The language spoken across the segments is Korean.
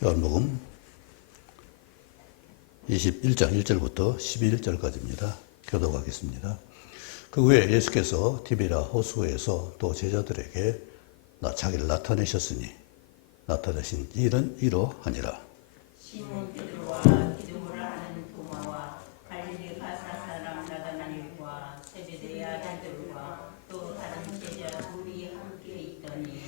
요한복음 21장 1절부터 11절까지입니다. 교독하겠습니다. 그 후에 예수께서 디베랴 호수에서 또 제자들에게 자기를 나타내셨으니 나타내신 일은 이러하니라. 시몬 베드로와 기둥을 하는 도마와 갈릴리 가사 사람 나다나엘과 세베대의 아들 베드로와 또 다른 제자 둘이 함께 있더니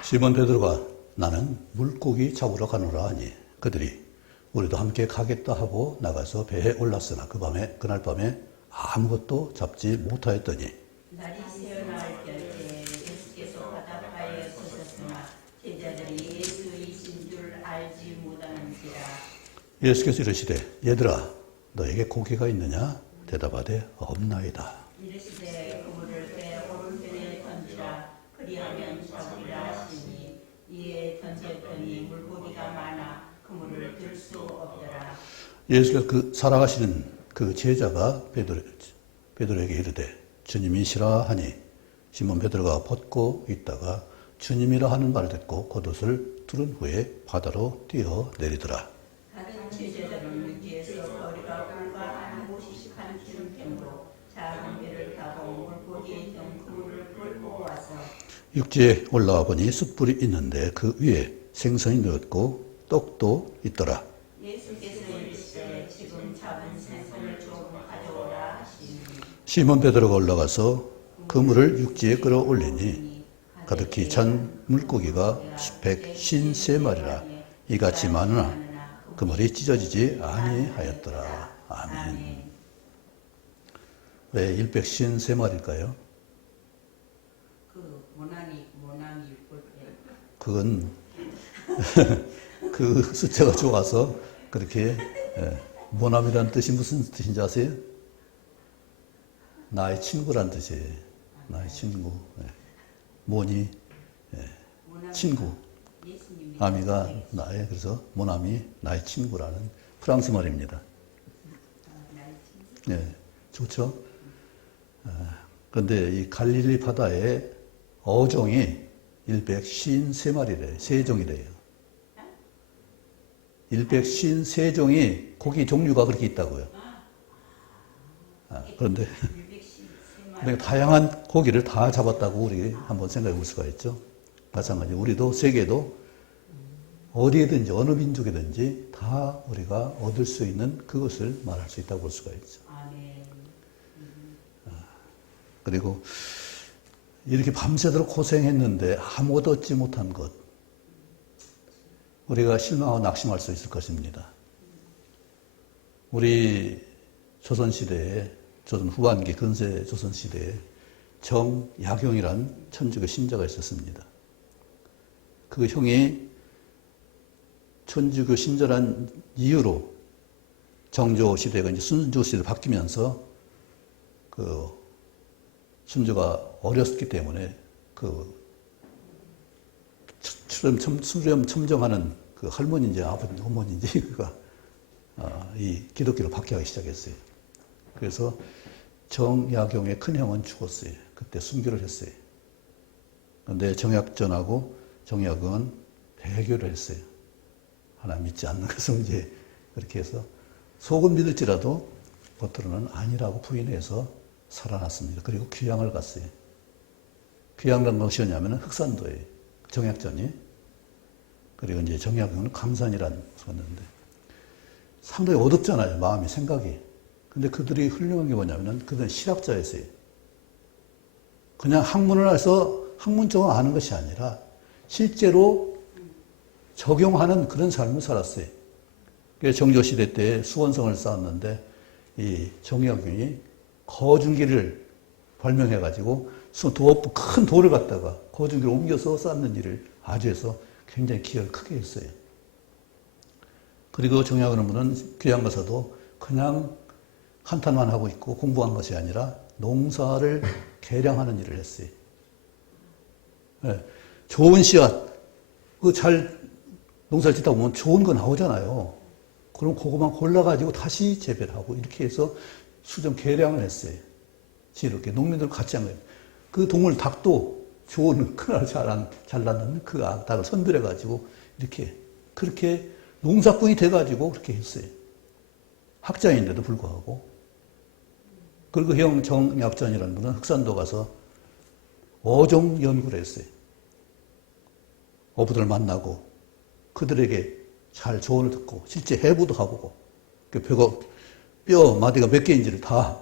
시몬 베드로가 나는 물고기 잡으러 가노라 하니 그들이 우리도 함께 가겠다 하고 나가서 배에 올랐으나 그날 밤에 아무것도 잡지 못하였더니 날이 새어나올 때에 예수께서 바닷가에 서셨으나 제자들이 예수이신 줄 알지 못하는지라. 예수께서 이르시되 얘들아 너에게 고기가 있느냐 대답하되 없나이다. 이르시되 그물을 배 오른편에 던지라 그리하면 잡으리라 하시니 이에 던졌더니 물고기가 많아 그물을 들 수 없더라. 예수께서 살아가시는 그 제자가 베드로에게 이르되 주님이시라 하니 시몬 베드로가 벗고 있다가 주님이라 하는 말을 듣고 겉옷을 두른 후에 바다로 뛰어내리더라. 다른 제자들은 육지에서 거리가 불과 한 50한 쯤으로 작은 배를 타고 물고기에 있던 그물을 끌고 와서 육지에 올라와 보니 숯불이 있는데 그 위에 생선이 넣었고 떡도 있더라. 예수께서 이르시되 지금 잡은 생선을 좀 가져오라 하시니 시몬 베드로가 올라가서 그물을 육지에 끌어올리니 가득히 찬 물고기가 153마리라 이같이 많으나 그물이 찢어지지 아니하였더라. 아멘. 왜 153마리일까요? 그 모나미 볼 때. 그건 그 숫자가 좋아서 그렇게 모남이라는 뜻이 무슨 뜻인지 아세요? 나의 친구란 뜻이에요. 나의 친구. 모니 친구. 아미가 나의 그래서 모남이 나의 친구라는 프랑스 말입니다. 네, 좋죠? 그런데 이 갈릴리 바다에 어종이 153마리래요. 세종이래요. 153종이 고기 종류가 그렇게 있다고요. 그런데 다양한 고기를 다 잡았다고 우리 한번 생각해 볼 수가 있죠. 마찬가지 우리도 세계도 어디에든지 어느 민족이든지 다 우리가 얻을 수 있는 그것을 말할 수 있다고 볼 수가 있죠. 그리고 이렇게 밤새도록 고생했는데 아무것도 얻지 못한 것 우리가 실망하고 낙심할 수 있을 것입니다. 우리 조선시대에 조선 후반기 근세 조선시대에 정약용이란 천주교 신자가 있었습니다. 그 형이 천주교 신자란 이유로 정조 시대가 이제 순조 시대로 바뀌면서 그 순조가 어렸기 때문에 그 수렴 첨정하는 그 할머니인지 아버지 어머니인지 그가 이 기독교로 바뀌기 시작했어요. 그래서 정약용의 큰 형은 죽었어요. 그때 순교를 했어요. 그런데 정약전하고 정약용은 배교를 했어요. 하나님 믿지 않는 것을 이제 그렇게 해서 속은 믿을지라도 겉으로는 아니라고 부인해서 살아났습니다. 그리고 귀양을 갔어요. 귀양 간 것이 어냐면 흑산도예요. 정약전이. 그리고 이제 정약용은 강산이라는 곳이었는데 상당히 어둡잖아요. 마음이 생각이. 근데 그들이 훌륭한 게 뭐냐면은 그들은 실학자였어요. 그냥 학문을 해서 학문적으로 아는 것이 아니라 실제로 적용하는 그런 삶을 살았어요. 그래서 정조시대 때 수원성을 쌓았는데 이 정약용이 거중기를 발명해가지고 큰 돌을 갖다가 거중기를 옮겨서 쌓는 일을 아주 해서 굉장히 기여를 크게 했어요. 그리고 정약용 분은 귀양 가서도 그냥 한탄만 하고 있고 공부한 것이 아니라 농사를 개량하는 일을 했어요. 네. 좋은 씨앗, 농사를 짓다 보면 좋은 거 나오잖아요. 그럼 그거만 골라가지고 다시 재배를 하고 이렇게 해서 수정 개량을 했어요. 지혜롭게 농민들 같이 한 거예요. 그 동물 닭도 좋은 큰알 잘 낳는 그 닭을 선별해가지고 이렇게 그렇게 농사꾼이 돼가지고 그렇게 했어요. 학자인데도 불구하고. 그리고 형 정약전이라는 분은 흑산도 가서 어종 연구를 했어요. 어부들을 만나고 그들에게 잘 조언을 듣고 실제 해부도 가보고 뼈 마디가 몇 개인지를 다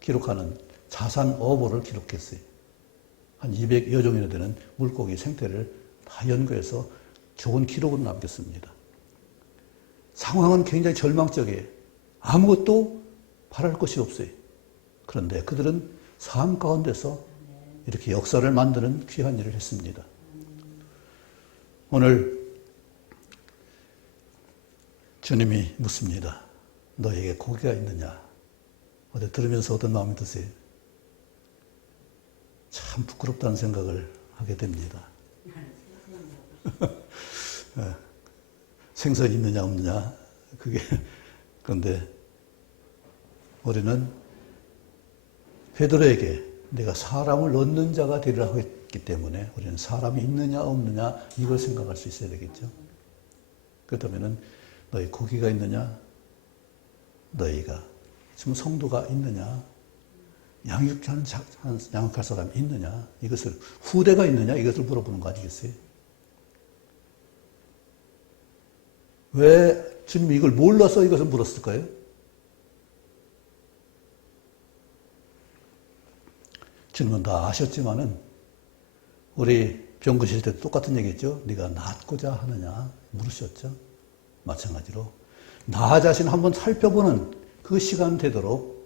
기록하는 자산 어보를 기록했어요. 한 200여 종이나 되는 물고기 생태를 다 연구해서 좋은 기록을 남겼습니다. 상황은 굉장히 절망적이에요. 아무것도 바랄 것이 없어요. 그런데 그들은 삶 가운데서 이렇게 역사를 만드는 귀한 일을 했습니다. 오늘 주님이 묻습니다. 너에게 고기가 있느냐? 어제 들으면서 어떤 마음이 드세요? 참 부끄럽다는 생각을 하게 됩니다. 생선이 있느냐 없느냐 그런데 우리는 베드로에게 내가 사람을 얻는 자가 되리라 했기 때문에 우리는 사람이 있느냐 없느냐 이걸 생각할 수 있어야 되겠죠. 그렇다면 너희 고기가 있느냐? 너희가 지금 성도가 있느냐? 양육할 사람이 있느냐? 이것을 후대가 있느냐? 이것을 물어보는 거 아니겠어요? 왜 주님이 이걸 몰라서 이것을 물었을까요? 주님은 다 아셨지만은 우리 병 드실 때도 똑같은 얘기했죠. 네가 낫고자 하느냐 물으셨죠. 마찬가지로 나 자신 한번 살펴보는 그 시간 되도록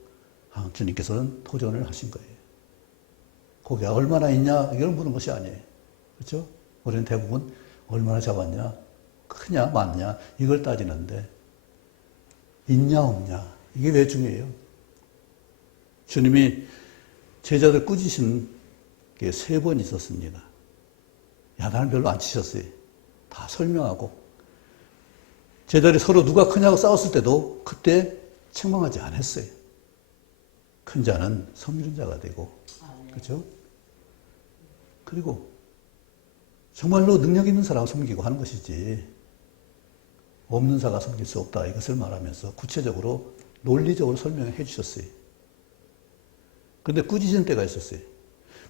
주님께서는 도전을 하신 거예요. 고기가 얼마나 있냐 이걸 묻는 것이 아니에요. 그렇죠? 우리는 대부분 얼마나 잡았냐, 크냐, 많냐 이걸 따지는데 있냐 없냐 이게 왜 중요해요? 주님이 제자들 꾸짖으신 게 3번 있었습니다. 야단을 별로 안 치셨어요. 다 설명하고 제자들이 서로 누가 크냐고 싸웠을 때도 그때 책망하지 않았어요. 큰 자는 섬기는 자가 되고 그렇죠? 그리고 정말로 능력 있는 사람을 섬기고 하는 것이지 없는 자가 섬길 수 없다 이것을 말하면서 구체적으로 논리적으로 설명해 주셨어요. 그런데 꾸짖은 때가 있었어요.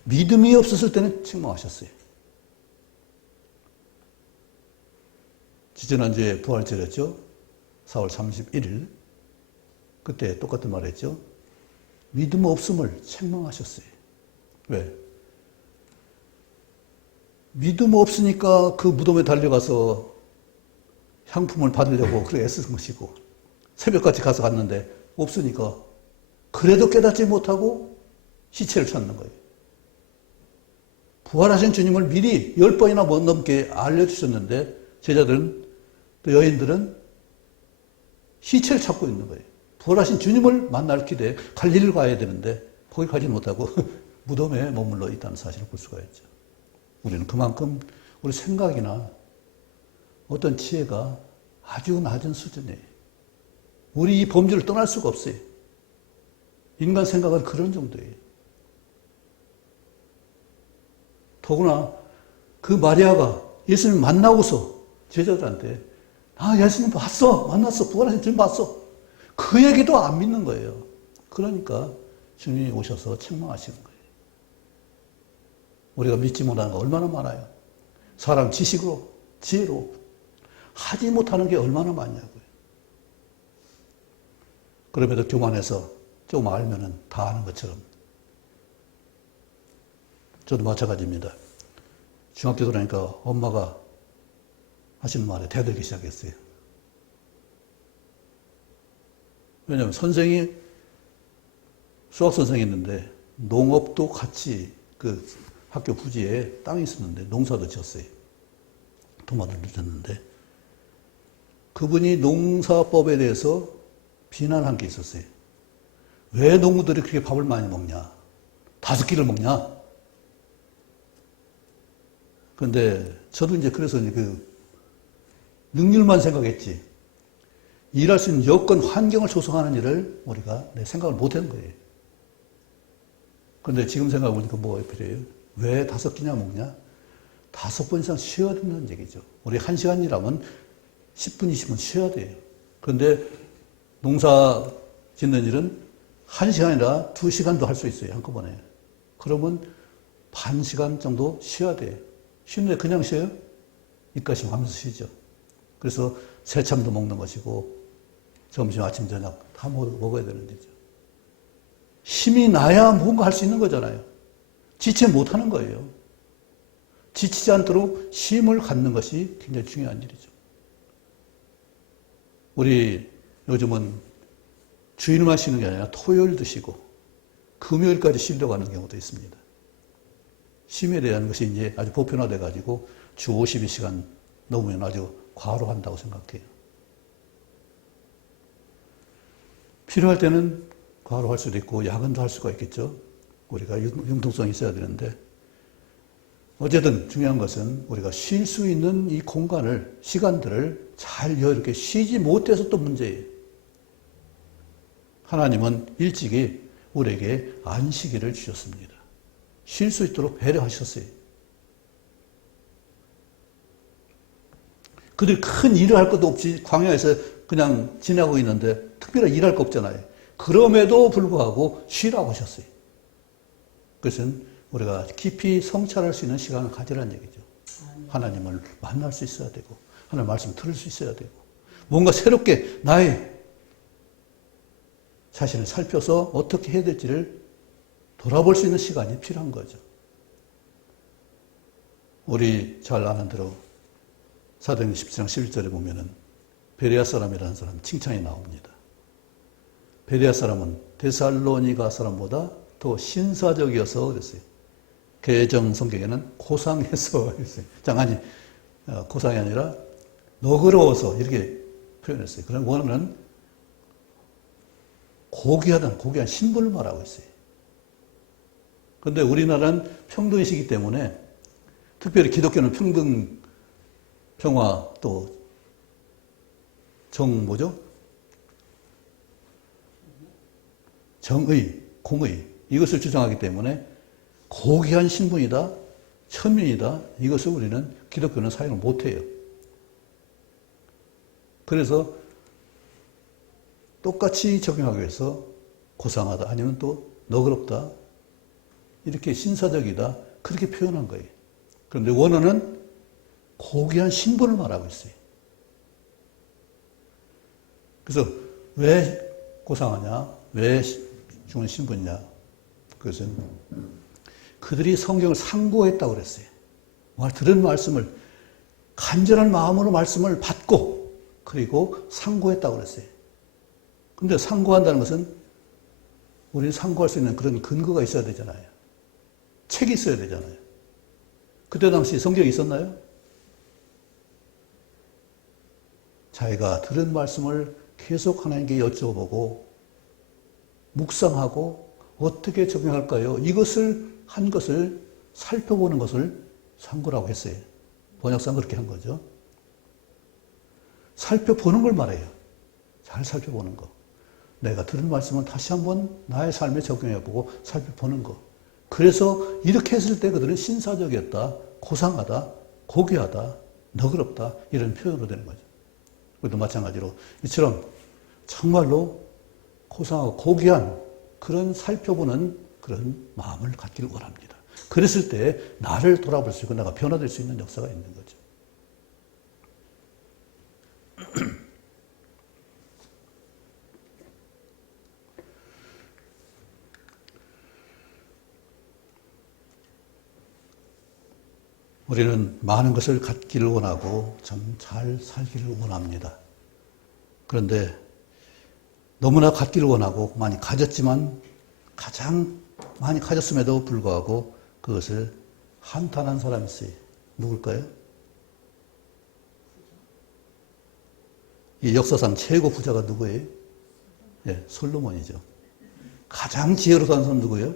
믿음이 없었을 때는 책망하셨어요. 지지난주에 부활절이었죠. 4월 31일 그때 똑같은 말 했죠. 믿음 없음을 책망하셨어요. 왜? 믿음 없으니까 그 무덤에 달려가서 향품을 받으려고 그렇게 애쓰는 것이고 새벽까지 가서 갔는데 없으니까 그래도 깨닫지 못하고 시체를 찾는 거예요. 부활하신 주님을 미리 10번이나 넘게 알려주셨는데 제자들은 또 여인들은 시체를 찾고 있는 거예요. 부활하신 주님을 만날 기대에 갈릴리를 가야 되는데 거기 가지 못하고 무덤에 머물러 있다는 사실을 볼 수가 있죠. 우리는 그만큼 우리 생각이나 어떤 지혜가 아주 낮은 수준이에요. 우리 이 범주를 떠날 수가 없어요. 인간 생각은 그런 정도예요. 더구나 그 마리아가 예수님 만나고서 제자들한테 예수님 봤어, 만났어, 부활하신 주님 봤어. 그 얘기도 안 믿는 거예요. 그러니까 주님이 오셔서 책망하시는 거예요. 우리가 믿지 못하는 거 얼마나 많아요. 사람 지식으로, 지혜로 하지 못하는 게 얼마나 많냐고요. 그럼에도 교만해서 좀 알면은 다 아는 것처럼. 저도 마찬가지입니다. 중학교 들어가니까 엄마가 하시는 말에 대들기 시작했어요. 왜냐하면 선생이 수학 선생이었는데 농업도 같이 그 학교 부지에 땅이 있었는데 농사도 지었어요. 토마토를 줬는데 그분이 농사법에 대해서 비난한 게 있었어요. 왜 농부들이 그렇게 밥을 많이 먹냐? 5끼를 먹냐? 그런데 저도 이제 그래서 그 능률만 생각했지. 일할 수 있는 여건, 환경을 조성하는 일을 우리가 생각을 못 한 거예요. 그런데 지금 생각해보니까 뭐가 필요해요? 왜 5끼냐 먹냐? 5번 이상 쉬어야 된다는 얘기죠. 우리 1시간 일하면 10분, 20분 쉬어야 돼요. 그런데 농사 짓는 일은 1시간이라 2시간도 할 수 있어요, 한꺼번에. 그러면 반 시간 정도 쉬어야 돼요. 쉬는데 그냥 쉬어요? 입가심 하면서 쉬죠. 그래서 새참도 먹는 것이고, 점심, 아침, 저녁 다 먹어야 되는 거죠. 힘이 나야 뭔가 할 수 있는 거잖아요. 지치 못하는 거예요. 지치지 않도록 쉼을 갖는 것이 굉장히 중요한 일이죠. 우리 요즘은 주일만 쉬는 게 아니라 토요일도 쉬고 금요일까지 쉬려고 하는 경우도 있습니다. 쉼에 대한 것이 이제 아주 보편화돼 가지고 주 52시간 넘으면 아주 과로한다고 생각해요. 필요할 때는 과로할 수도 있고 야근도 할 수가 있겠죠. 우리가 융통성이 있어야 되는데 어쨌든 중요한 것은 우리가 쉴 수 있는 이 공간을, 시간들을 잘 여유롭게 쉬지 못해서 또 문제예요. 하나님은 일찍이 우리에게 안식일을 주셨습니다. 쉴 수 있도록 배려하셨어요. 그들 큰 일을 할 것도 없이 광야에서 그냥 지나고 있는데 특별히 일할 거 없잖아요. 그럼에도 불구하고 쉬라고 하셨어요. 그것은 우리가 깊이 성찰할 수 있는 시간을 가지라는 얘기죠. 하나님을 만날 수 있어야 되고 하나님 말씀 들을 수 있어야 되고 뭔가 새롭게 나의 자신을 살펴서 어떻게 해야 될지를 돌아볼 수 있는 시간이 필요한 거죠. 우리 잘 아는 대로 사도행전 17장 11절에 보면은 베레아 사람이라는 사람 칭찬이 나옵니다. 베레아 사람은 데살로니가 사람보다 더 신사적이어서 그랬어요. 개정 성경에는 고상해서 그랬어요. 아니, 고상이 아니라 너그러워서 이렇게 표현했어요. 그런 원어는 고귀한 신분을 말하고 있어요. 그런데 우리나라는 평등이시기 때문에 특별히 기독교는 평등, 평화 또 정의, 공의 이것을 주장하기 때문에 고귀한 신분이다, 천민이다 이것을 우리는 기독교는 사용을 못해요. 그래서 똑같이 적용하기 위해서 고상하다 아니면 또 너그럽다 이렇게 신사적이다 그렇게 표현한 거예요. 그런데 원어는 고귀한 신분을 말하고 있어요. 그래서 왜 고상하냐, 왜 중한 신분이냐, 그것은 그들이 성경을 상고했다고 그랬어요. 들은 말씀을 간절한 마음으로 말씀을 받고 그리고 상고했다고 그랬어요. 그런데 상고한다는 것은 우리는 상고할 수 있는 그런 근거가 있어야 되잖아요. 책이 있어야 되잖아요. 그때 당시 성경이 있었나요? 자기가 들은 말씀을 계속 하나님께 여쭤보고 묵상하고 어떻게 적용할까요? 이것을 한 것을 살펴보는 것을 상고라고 했어요. 번역상 그렇게 한 거죠. 살펴보는 걸 말해요. 잘 살펴보는 거. 내가 들은 말씀은 다시 한번 나의 삶에 적용해보고 살펴보는 거. 그래서 이렇게 했을 때 그들은 신사적이었다, 고상하다, 고귀하다, 너그럽다 이런 표현으로 되는 거죠. 우리도 마찬가지로 이처럼 정말로 고상하고 고귀한 그런 살펴보는 그런 마음을 갖기를 원합니다. 그랬을 때 나를 돌아볼 수 있고 내가 변화될 수 있는 역사가 있는 거죠. 우리는 많은 것을 갖기를 원하고 참 잘 살기를 원합니다. 그런데 너무나 갖기를 원하고 많이 가졌지만 가장 많이 가졌음에도 불구하고 그것을 한탄한 사람이 있어요. 누굴까요? 이 역사상 최고 부자가 누구예요? 예, 솔로몬이죠. 가장 지혜로운 사람 누구예요?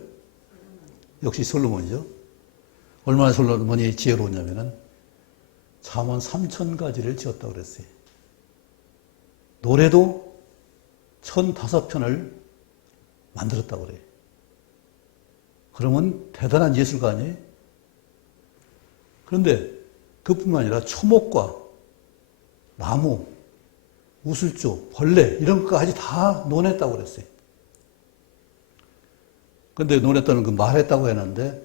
역시 솔로몬이죠. 얼마나 솔로몬이 지혜로웠냐면은 잠언 3000가지를 지었다고 그랬어요. 노래도 1005편을 만들었다고 그래요. 그러면 대단한 예술가 아니에요? 그런데 그뿐만 아니라 초목과 나무, 우슬조, 벌레 이런 것까지 다 논했다고 그랬어요. 그런데 논했다는 그 말했다고 했는데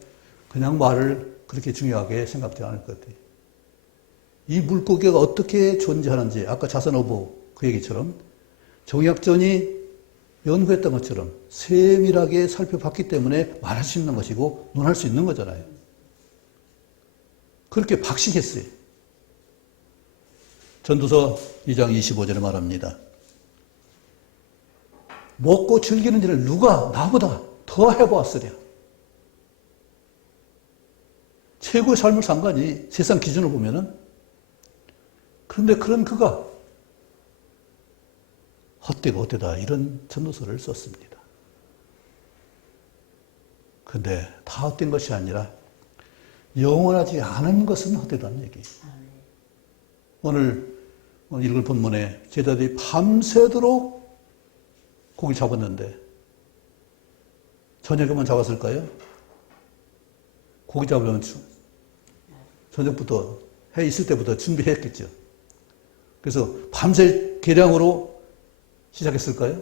그냥 말을 그렇게 중요하게 생각지 않을 것 같아요. 이 물고기가 어떻게 존재하는지 아까 자선어보 그 얘기처럼 정약전이 연구했던 것처럼 세밀하게 살펴봤기 때문에 말할 수 있는 것이고 논할 수 있는 거잖아요. 그렇게 박식했어요. 전도서 2장 25절에 말합니다. 먹고 즐기는 일을 누가 나보다 더 해보았으랴. 최고의 삶을 산 거 아니 세상 기준으로 보면은. 그런데 그런 그가 헛되고 헛되다 이런 전도서를 썼습니다. 그런데 다 헛된 것이 아니라 영원하지 않은 것은 헛되다는 얘기예요. 오늘 읽을 본문에 제자들이 밤새도록 고기 잡았는데 저녁에만 잡았을까요? 고기 잡으려면 저녁부터 해 있을 때부터 준비했겠죠. 그래서 밤새 계량으로 시작했을까요?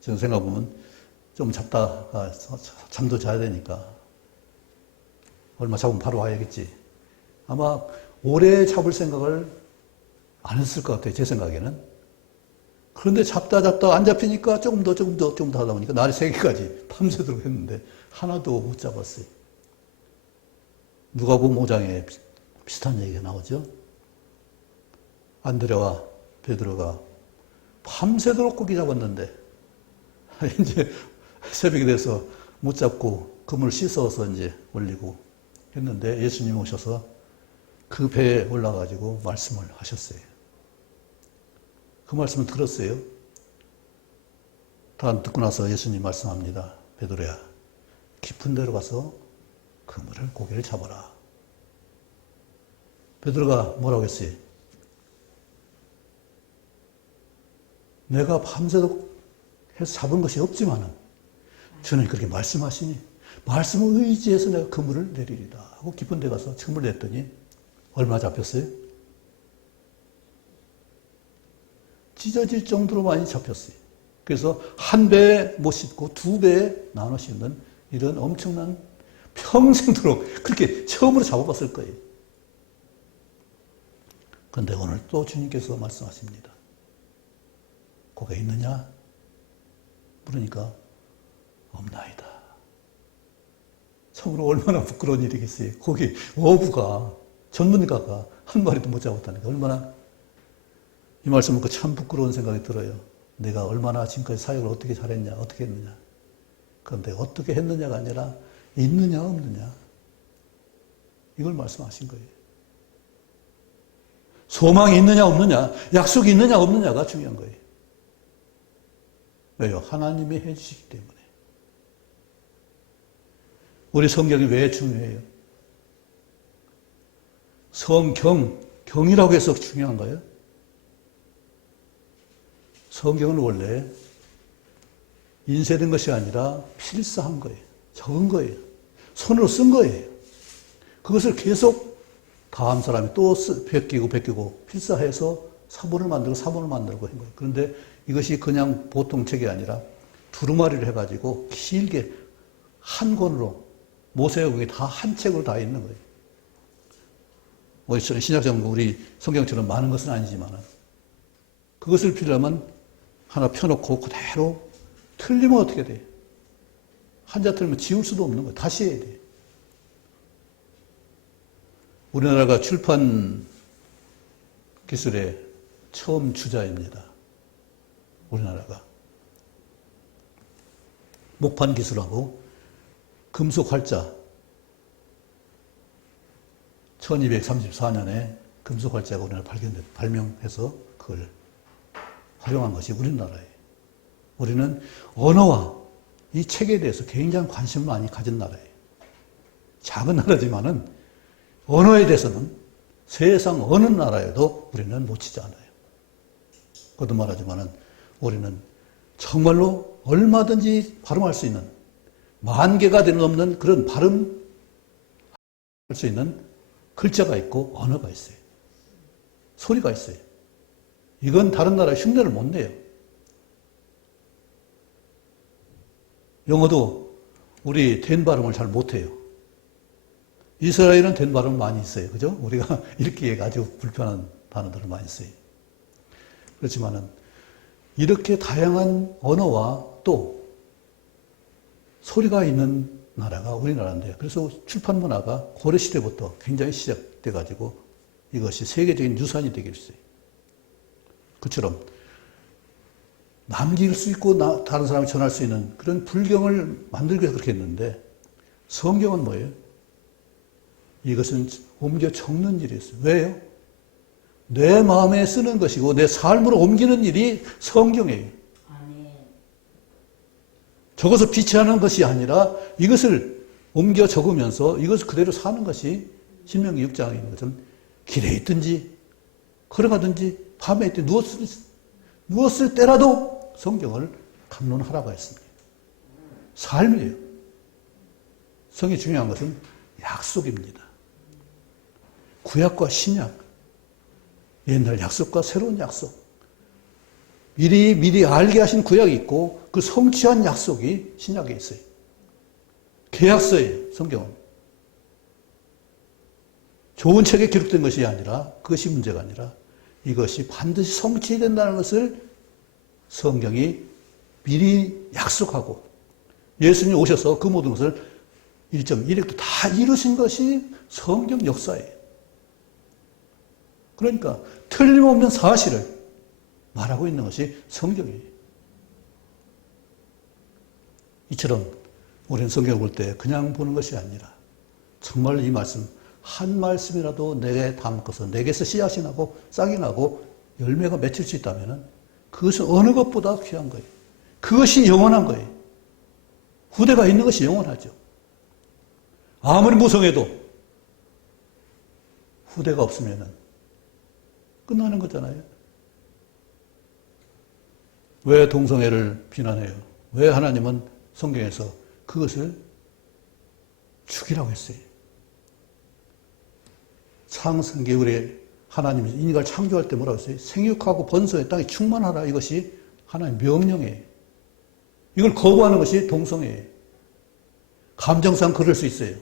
저는 생각해보면 좀 잡다가 잠도 자야 되니까 얼마 잡으면 바로 와야겠지. 아마 오래 잡을 생각을 안 했을 것 같아요. 제 생각에는. 그런데 잡다 안 잡히니까 조금 더 하다 보니까 날이 3개까지 밤새도록 했는데 하나도 못 잡았어요. 누가복음 5장에 비슷한 얘기가 나오죠. 안드레와 베드로가 밤새도록 고기 잡았는데 이제 새벽이 돼서 못 잡고 그물 씻어서 이제 올리고 했는데 예수님 오셔서 그 배에 올라가지고 말씀을 하셨어요. 그 말씀을 들었어요. 다 듣고 나서 예수님 말씀합니다. 베드로야, 깊은 데로 가서 그물을 고기를 잡아라. 베드로가 뭐라고 했어요? 내가 밤새도록 해서 잡은 것이 없지만은 저는 그렇게 말씀하시니 말씀을 의지해서 내가 그물을 내리리다 하고 깊은 데 가서 그물을 냈더니 얼마 잡혔어요? 찢어질 정도로 많이 잡혔어요. 그래서 한 배에 못 싣고 2배에 나눠 싣는 이런 엄청난 평생도록 그렇게 처음으로 잡아봤을 거예요. 그런데 오늘 또 주님께서 말씀하십니다. 고기가 있느냐? 물으니까 없나이다. 참으로 얼마나 부끄러운 일이겠어요. 거기 어부가 전문가가 한 마리도 못 잡았다니까 얼마나 이 말씀 듣고 참 부끄러운 생각이 들어요. 내가 얼마나 지금까지 사역을 어떻게 잘했냐, 어떻게 했느냐. 그런데 어떻게 했느냐가 아니라 있느냐 없느냐 이걸 말씀하신 거예요. 소망이 있느냐 없느냐, 약속이 있느냐 없느냐가 중요한 거예요. 왜요? 하나님이 해주시기 때문에. 우리 성경이 왜 중요해요? 경이라고 해서 중요한가요? 성경은 원래 인쇄된 것이 아니라 필사한 거예요. 적은 거예요. 손으로 쓴 거예요. 그것을 계속 다음 사람이 또 베끼고 필사해서 사본을 만들고 한 거예요. 그런데 이것이 그냥 보통 책이 아니라 두루마리를 해가지고 길게 한 권으로 모세오경이 다 한 책으로 다 있는 거예요. 우리처럼 신약성경 우리 성경처럼 많은 것은 아니지만 그것을 필요하면 하나 펴놓고 그대로 틀리면 어떻게 돼요? 한자 틀리면 지울 수도 없는 거예요. 다시 해야 돼요. 우리나라가 출판 기술의 처음 주자입니다. 우리나라가. 목판 기술하고 금속 활자 1234년에 금속 활자가 우리나라 발명해서 그걸 활용한 것이 우리나라예요. 우리는 언어와 이 책에 대해서 굉장히 관심을 많이 가진 나라예요. 작은 나라지만은 언어에 대해서는 세상 어느 나라에도 우리는 못지지 않아요. 거듭말하지만은 우리는 정말로 얼마든지 발음할 수 있는 10,000개가 넘는 그런 발음 수 있는 글자가 있고 언어가 있어요. 소리가 있어요. 이건 다른 나라 흉내를 못 내요. 영어도 우리 된 발음을 잘 못해요. 이스라엘은 된 발음 많이 있어요. 그죠? 우리가 읽기에 아주 불편한 단어들을 많이 써요. 그렇지만은 이렇게 다양한 언어와 또 소리가 있는 나라가 우리나라인데요. 그래서 출판 문화가 고려시대부터 굉장히 시작돼가지고 이것이 세계적인 유산이 되겠어요. 그처럼 남길 수 있고 다른 사람이 전할 수 있는 그런 불경을 만들기 위해서 그렇게 했는데 성경은 뭐예요? 이것은 옮겨 적는 일이었어요. 왜요? 내 마음에 쓰는 것이고 내 삶으로 옮기는 일이 성경이에요. 적어서 비치하는 것이 아니라 이것을 옮겨 적으면서 이것을 그대로 사는 것이 신명기 6장에 있는 것처럼 길에 있든지 걸어가든지 밤에 있든지 누웠을 때라도 성경을 감론하라고 했습니다. 삶이에요. 성이 중요한 것은 약속입니다. 구약과 신약, 옛날 약속과 새로운 약속, 미리 알게 하신 구약이 있고 그 성취한 약속이 신약에 있어요. 계약서예요, 성경은. 좋은 책에 기록된 것이 아니라 그것이 문제가 아니라 이것이 반드시 성취된다는 것을 성경이 미리 약속하고 예수님이 오셔서 그 모든 것을 1.1획도 다 이루신 것이 성경 역사예요. 그러니까 틀림없는 사실을 말하고 있는 것이 성경이에요. 이처럼 우리는 성경을 볼 때 그냥 보는 것이 아니라 정말 이 말씀 한 말씀이라도 내게 담고서 내게서 씨앗이 나고 싹이 나고 열매가 맺힐 수 있다면 그것은 어느 것보다 귀한 거예요. 그것이 영원한 거예요. 후대가 있는 것이 영원하죠. 아무리 무성해도 후대가 없으면 끝나는 거잖아요. 왜 동성애를 비난해요? 왜 하나님은 성경에서 그것을 죽이라고 했어요? 창세기 우리 하나님이 인간을 창조할 때 뭐라고 했어요? 생육하고 번성해 땅에 충만하라. 이것이 하나님 명령이에요. 이걸 거부하는 것이 동성애예요. 감정상 그럴 수 있어요.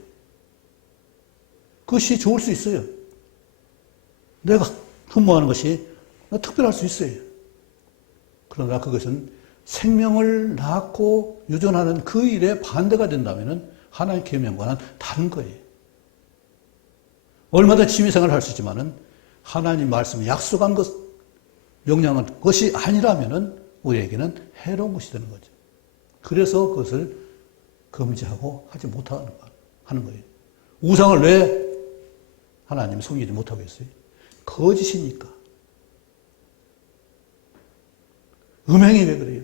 그것이 좋을 수 있어요. 내가 흠모하는 것이 특별할 수 있어요. 그러나 그것은 생명을 낳고 유전하는 그 일에 반대가 된다면 하나님의 계명과는 다른 거예요. 얼마나 취미생활을 할 수 있지만은 하나님 말씀 약속한 것, 명령한 것이 아니라면은 우리에게는 해로운 것이 되는 거죠. 그래서 그것을 금지하고 하지 못하는 거예요. 우상을 왜 하나님이 섬기지 못하고 있어요? 거짓이니까. 음행이 왜 그래요?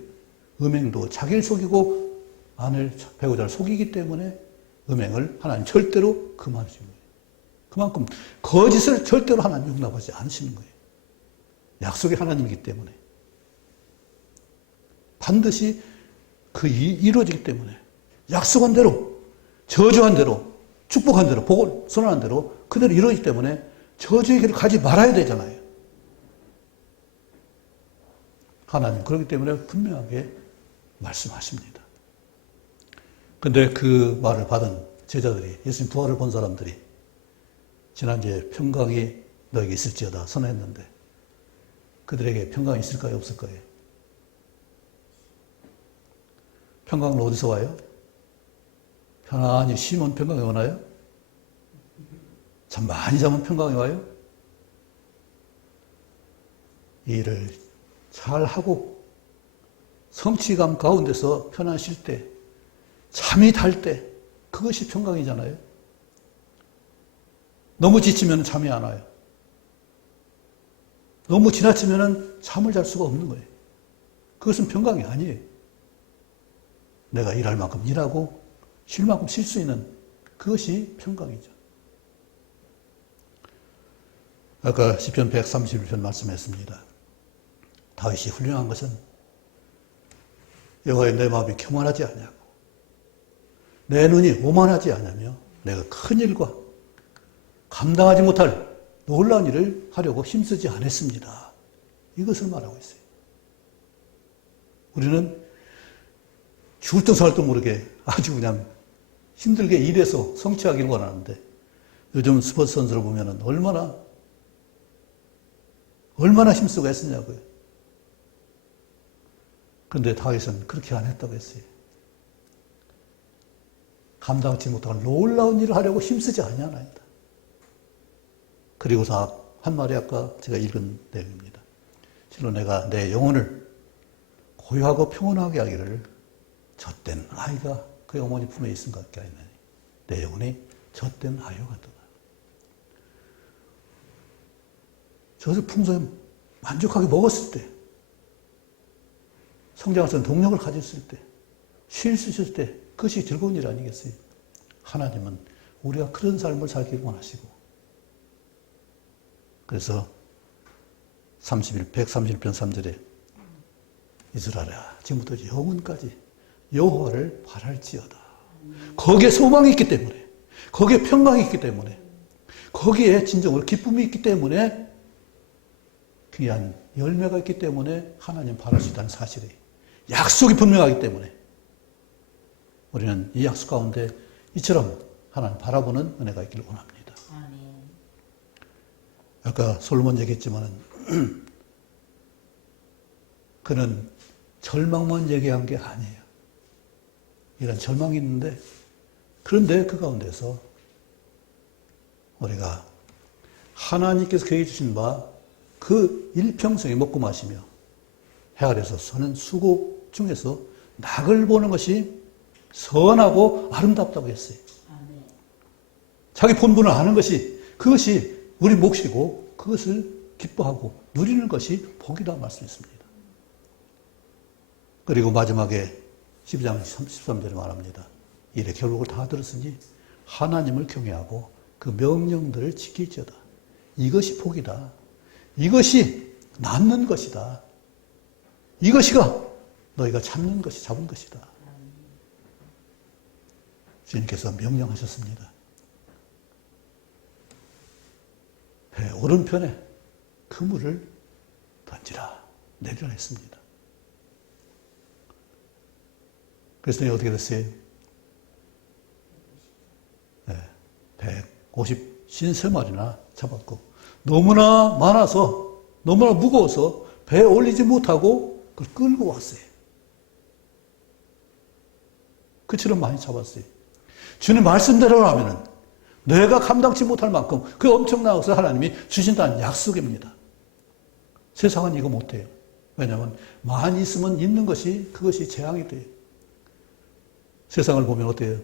음행도 자기를 속이고 아내를 배우자를 속이기 때문에 음행을 하나님 절대로 금하시는 거예요. 그만큼 거짓을 절대로 하나님 용납하지 않으시는 거예요. 약속의 하나님이기 때문에. 반드시 그 이루어지기 때문에 약속한 대로, 저주한 대로, 축복한 대로, 복을 선언한 대로 그대로 이루어지기 때문에 저주의 길을 가지 말아야 되잖아요. 하나님 그렇기 때문에 분명하게 말씀하십니다. 그런데 그 말을 받은 제자들이, 예수님 부활을 본 사람들이 지난주에 평강이 너에게 있을지어다 선언했는데 그들에게 평강이 있을까요? 없을까요? 평강은 어디서 와요? 편안히 쉬면 평강이 오나요? 잠 많이 자면 평강이 와요? 이 일을 잘하고 성취감 가운데서 편안 쉴 때, 잠이 달 때, 그것이 평강이잖아요. 너무 지치면 잠이 안 와요. 너무 지나치면 잠을 잘 수가 없는 거예요. 그것은 평강이 아니에요. 내가 일할 만큼 일하고 쉴 만큼 쉴 수 있는 그것이 평강이죠. 아까 시편 131편 말씀했습니다. 다윗이 훌륭한 것은 여호와의 내 마음이 교만하지 아니하고 내 눈이 오만하지 아니하며 내가 큰 일과 감당하지 못할 놀라운 일을 하려고 힘쓰지 않았습니다. 이것을 말하고 있어요. 우리는 죽을 듯 살 듯 모르게 아주 그냥 힘들게 일해서 성취하기를 원하는데 요즘 스포츠 선수를 보면 얼마나 힘쓰고 했었냐고요. 그런데 다윗은 그렇게 안 했다고 했어요. 감당치 못할 놀라운 일을 하려고 힘쓰지 아니하나이다. 그리고서 한 말이 아까 제가 읽은 내용입니다. 실로 내가 내 영혼을 고요하고 평온하게 하기를 젖된 아이가 그 어머니 품에 있은 것 같게 하였나니 내 영혼이 젖된 아이와 같도다. 저것을 풍성히 만족하게 먹었을 때, 성장할 수 있는 동력을 가졌을 때, 쉴 수 있을 때 그것이 즐거운 일 아니겠어요? 하나님은 우리가 그런 삶을 살기를 원하시고 그래서 131편 3절에 이스라엘아 지금부터 영원까지 여호와를 바랄지어다. 거기에 소망이 있기 때문에, 거기에 평강이 있기 때문에, 거기에 진정으로 기쁨이 있기 때문에, 귀한 열매가 있기 때문에 하나님 바랄 수 있다는 사실이, 약속이 분명하기 때문에 우리는 이 약속 가운데 이처럼 하나님 바라보는 은혜가 있기를 원합니다. 아멘. 아까 솔로몬 얘기했지만 그는 절망만 얘기한 게 아니에요. 이런 절망이 있는데 그런데 그 가운데서 우리가 하나님께서 그에게 주신 바 그 일평생에 먹고 마시며 해 아래서 서는 수고 중에서 낙을 보는 것이 선하고 아름답다고 했어요. 아멘. 자기 본분을 아는 것이 그것이 우리 몫이고 그것을 기뻐하고 누리는 것이 복이다 말씀했습니다. 그리고 마지막에 12장 13절에 말합니다. 이래 결국을 다 들었으니 하나님을 경외하고 그 명령들을 지킬지어다. 이것이 복이다. 이것이 남는 것이다. 이것이가 너희가 잡는 것이 잡은 것이다. 주님께서 명령하셨습니다. 배 오른편에 그물을 던지라 내리라 했습니다. 그랬더니 어떻게 됐어요? 153마리나 잡았고 너무나 많아서 너무나 무거워서 배에 올리지 못하고 그걸 끌고 왔어요. 그처럼 많이 잡았어요. 주님 말씀대로 하면은 내가 감당치 못할 만큼 그 엄청난 것을 하나님이 주신다는 약속입니다. 세상은 이거 못해요. 왜냐하면 많이 있으면 있는 것이 그것이 재앙이 돼요. 세상을 보면 어때요?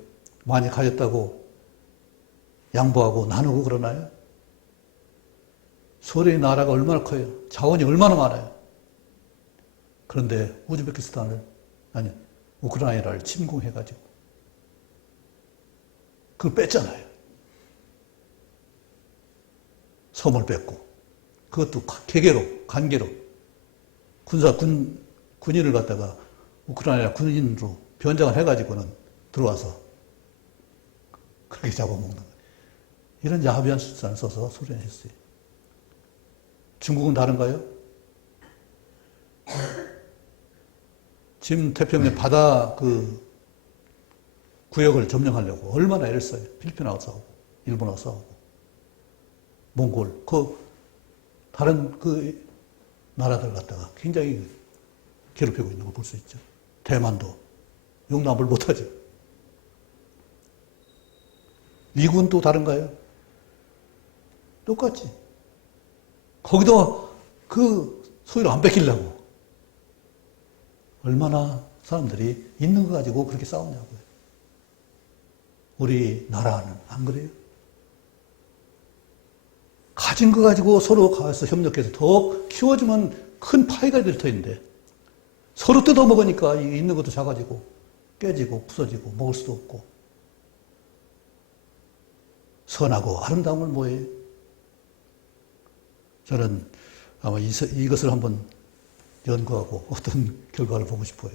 많이 가졌다고 양보하고 나누고 그러나요? 소련의 나라가 얼마나 커요? 자원이 얼마나 많아요? 그런데 우즈베키스탄을 아니 우크라이나를 침공해가지고 그걸 뺐잖아요. 섬을 뺐고 그것도 개개로 관계로 군인을 갖다가 우크라이나 군인으로 변장을 해가지고는 들어와서 그렇게 잡아먹는 거예요. 이런 야비한 수단을 써서 소련이 했어요. 중국은 다른가요? 지금 태평양 바다 그 구역을 점령하려고 얼마나 애를 써요. 필리핀하고 싸우고, 일본하고 싸우고, 몽골, 다른 그 나라들 갖다가 굉장히 괴롭히고 있는 걸 볼 수 있죠. 대만도 용납을 못하죠. 미국은 또 다른가요? 똑같지. 거기도 그 소유를 안 뺏기려고 얼마나 사람들이 있는 거 가지고 그렇게 싸우냐고요. 우리나라는 안 그래요? 가진 거 가지고 서로 가서 협력해서 더 키워주면 큰 파이가 될 터인데 서로 뜯어먹으니까 있는 것도 작아지고 깨지고 부서지고 먹을 수도 없고 선하고 아름다움을 뭐해요? 저는 아마 이것을 한번 연구하고 어떤 결과를 보고 싶어요.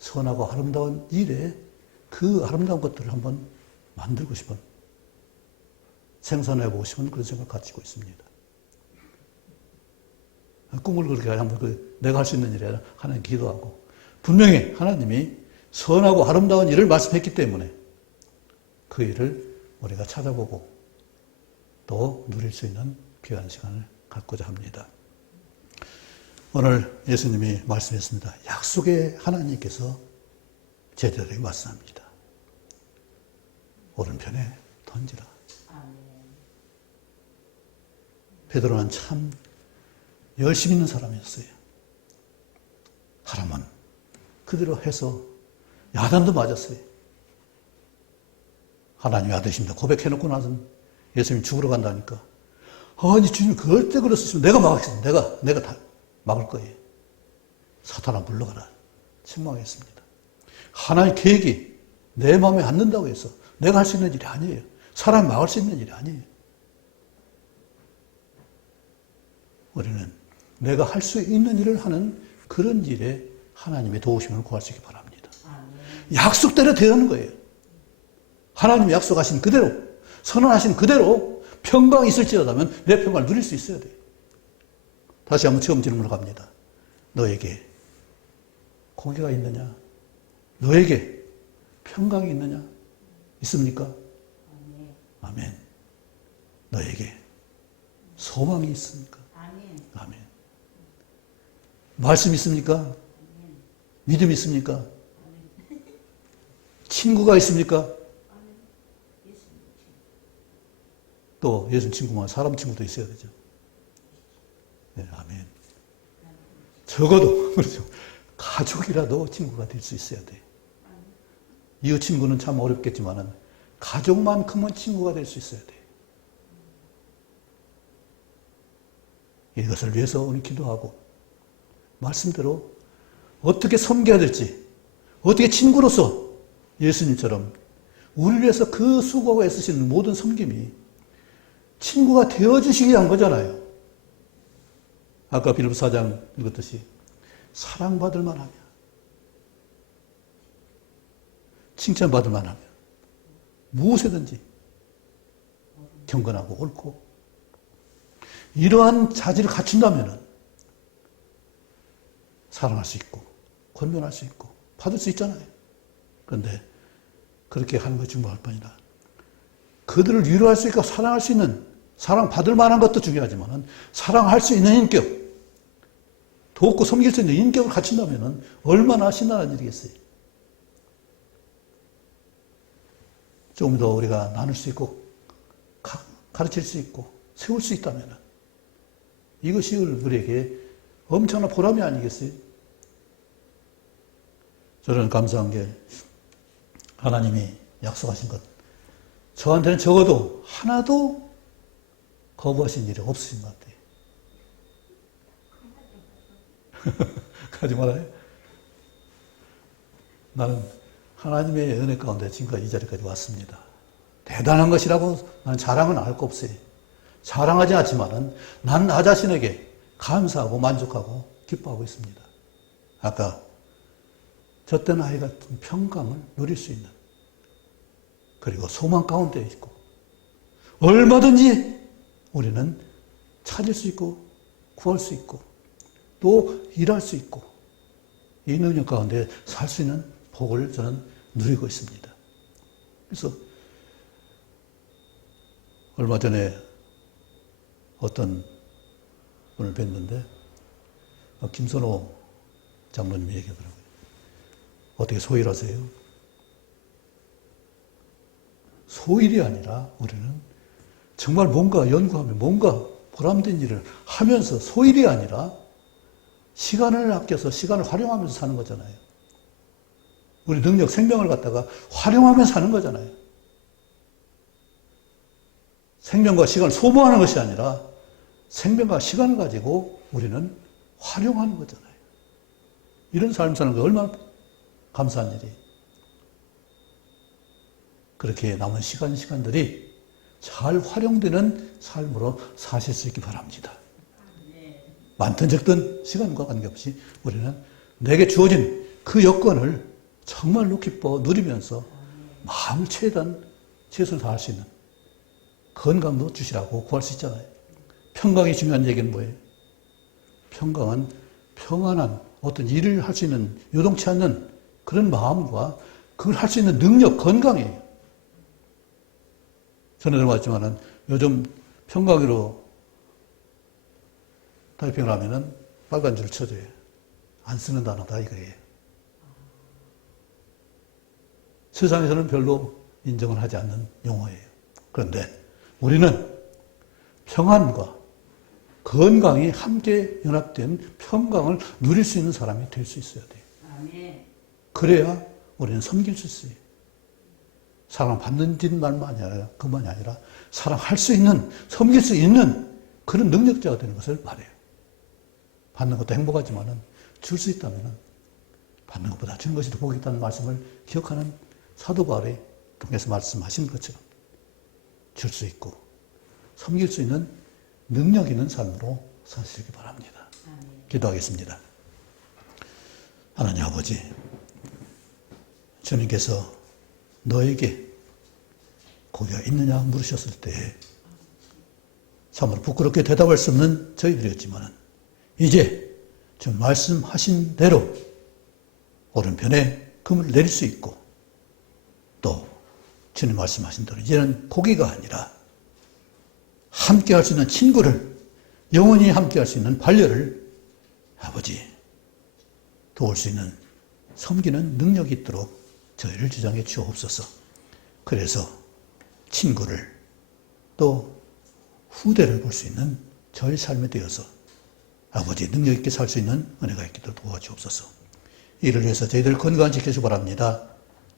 선하고 아름다운 일에 그 아름다운 것들을 한번 만들고 싶은 생산해보고 싶은 그런 생각을 가지고 있습니다. 꿈을 그렇게 한번 내가 할 수 있는 일에 하나님 기도하고, 분명히 하나님이 선하고 아름다운 일을 말씀했기 때문에 그 일을 우리가 찾아보고 또 누릴 수 있는 귀한 시간을 갖고자 합니다. 오늘 예수님이 말씀했습니다. 약속의 하나님께서 제자들에게 말씀합니다. 오른편에 던지라. 베드로는 참 열심히 있는 사람이었어요. 사람은 그대로 해서 야단도 맞았어요. 하나님의 아들이십니다. 고백해놓고 나서 예수님이 죽으러 간다니까. 아니 주님 그때 그랬으면 내가 막았습니다. 내가 다 막을 거예요. 사탄아 물러가라. 책망했습니다. 하나님의 계획이 내 마음에 안 든다고 해서 내가 할 수 있는 일이 아니에요. 사람 막을 수 있는 일이 아니에요. 우리는 내가 할 수 있는 일을 하는 그런 일에 하나님의 도우심을 구할 수 있기 바랍니다. 약속대로 되는 거예요. 하나님이 약속하신 그대로, 선언하신 그대로 평강이 있을지라면 내 평강을 누릴 수 있어야 돼요. 다시 한번 처음 질문을 갑니다. 너에게 고기가 있느냐? 너에게 평강이 있느냐? 있습니까? 아멘. 너에게 소망이 있습니까? 아멘. 말씀 있습니까? 믿음 있습니까? 친구가 있습니까? 또 예수 친구만 사람 친구도 있어야 되죠. 네, 아멘. 적어도 그렇죠. 가족이라도 친구가 될 수 있어야 돼. 이웃 친구는 참 어렵겠지만은 가족만큼은 친구가 될 수 있어야 돼. 이것을 위해서 우리 기도하고 말씀대로 어떻게 섬겨야 될지, 어떻게 친구로서 예수님처럼 우리를 위해서 그 수고하고 애쓰시는 모든 섬김이 친구가 되어주시기 위한 거잖아요. 아까 빌립보 4장 읽었듯이 사랑받을 만하며 칭찬받을 만하며 무엇이든지 경건하고 옳고 이러한 자질을 갖춘다면 사랑할 수 있고 권면할 수 있고 받을 수 있잖아요. 그런데 그렇게 하는 것이 중요할 뿐이라 그들을 위로할 수 있고 사랑할 수 있는 사랑받을 만한 것도 중요하지만 사랑할 수 있는 인격, 돕고 섬길 수 있는 인격을 갖춘다면 얼마나 신나는 일이겠어요. 좀 더 우리가 나눌 수 있고 가르칠 수 있고 세울 수 있다면 이것이 우리에게 엄청난 보람이 아니겠어요? 저는 감사한 게 하나님이 약속하신 것 저한테는 적어도 하나도 거부하신 일이 없으신 것 같아요. 가지 말아요. 나는 하나님의 은혜 가운데 지금까지 이 자리까지 왔습니다. 대단한 것이라고 나는 자랑은 할 거 없어요. 자랑하지 않지만은 난 나 자신에게 감사하고 만족하고 기뻐하고 있습니다. 아까 젖된 아이 같은 평강을 누릴 수 있는 그리고 소망 가운데 있고 얼마든지 우리는 찾을 수 있고 구할 수 있고 또 일할 수 있고 이 능력 가운데 살 수 있는 복을 저는 누리고 있습니다. 그래서 얼마 전에 어떤 분을 뵀는데 김선호 장로님이 얘기하더라고요. 어떻게 소일하세요? 소일이 아니라 우리는 정말 뭔가 연구하며 뭔가 보람된 일을 하면서 소일이 아니라 시간을 아껴서 시간을 활용하면서 사는 거잖아요. 우리 능력, 생명을 갖다가 활용하면서 사는 거잖아요. 생명과 시간을 소모하는 것이 아니라 생명과 시간을 가지고 우리는 활용하는 거잖아요. 이런 삶을 사는 게 얼마나 감사한 일이에요. 그렇게 남은 시간들이 잘 활용되는 삶으로 사실 수 있기 바랍니다. 많든 적든 시간과 관계없이 우리는 내게 주어진 그 여건을 정말로 기뻐 누리면서 마음을 최선을 다할 수 있는 건강도 주시라고 구할 수 있잖아요. 평강이 중요한 얘기는 뭐예요? 평강은 평안한 어떤 일을 할 수 있는 요동치 않는 그런 마음과 그걸 할 수 있는 능력, 건강이에요. 전에도 말했지만은 요즘 평강으로 타이핑을 하면은 빨간 줄을 쳐줘요. 안 쓰는 단어다 이거예요. 세상에서는 별로 인정을 하지 않는 용어예요. 그런데 우리는 평안과 건강이 함께 연합된 평강을 누릴 수 있는 사람이 될 수 있어야 돼요. 아멘. 그래야 우리는 섬길 수 있어요. 사랑받는 말만이 아니라 그만이 아니라 사랑할 수 있는, 섬길 수 있는 그런 능력자가 되는 것을 바라요. 받는 것도 행복하지만은 줄 수 있다면은 받는 것보다 주는 것이 더 복이 있다는 말씀을 기억하는 사도 바울이 통해서 말씀하신 것처럼 줄 수 있고 섬길 수 있는 능력 있는 삶으로 사시기 바랍니다. 기도하겠습니다. 하나님 아버지, 주님께서 너에게 고기가 있느냐 물으셨을 때 참으로 부끄럽게 대답할 수 없는 저희들이었지만 이제 좀 말씀하신 대로 오른편에 금을 내릴 수 있고 또 주님 말씀하신 대로 이제는 고기가 아니라 함께 할 수 있는 친구를, 영원히 함께 할 수 있는 반려를 아버지 도울 수 있는 섬기는 능력이 있도록 저희를 주장해 주옵소서. 그래서 친구를 또 후대를 볼 수 있는 저희 삶에 되어서 아버지 능력 있게 살 수 있는 은혜가 있기를 도와주옵소서. 이를 위해서 저희들 건강 지켜주시기 바랍니다.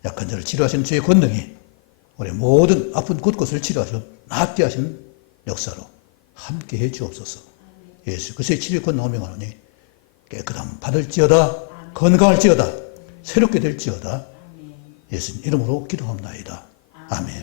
약한 자를 치료하시는 주의 권능이 우리 모든 아픈 곳곳을 치료하시고 낫게 하시는 역사로 함께해 주옵소서. 예수 그리스도의 치료의 권능을 명하노니 깨끗함 받을지어다, 건강할지어다, 새롭게 될지어다. 예수님 이름으로 기도합나이다. 아멘.